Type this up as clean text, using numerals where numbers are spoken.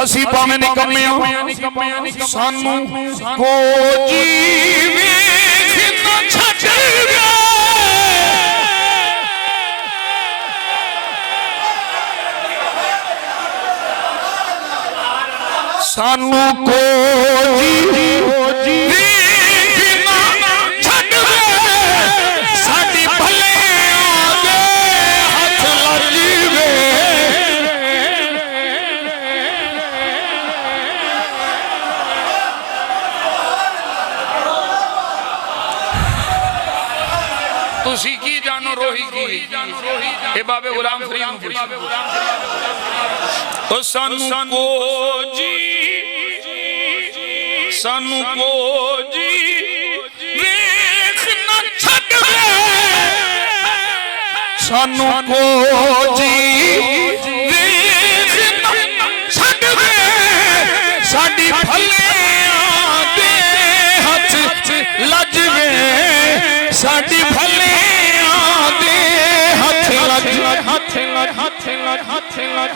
असी भावें निकम्मे सानू को जीवे ना छड्ड सानू को जीवे ना छड्ड साडी भले आगे हथ लजीवे तुसी की जानो रोही की ए बाबे गुलाम फरीद ओ सानू को जी सानू को जी वेख ना छड्ड सानू को जी वेख ना छड्ड साडी भलियां दे हथ लजवे साडी भलियां दे हथ लज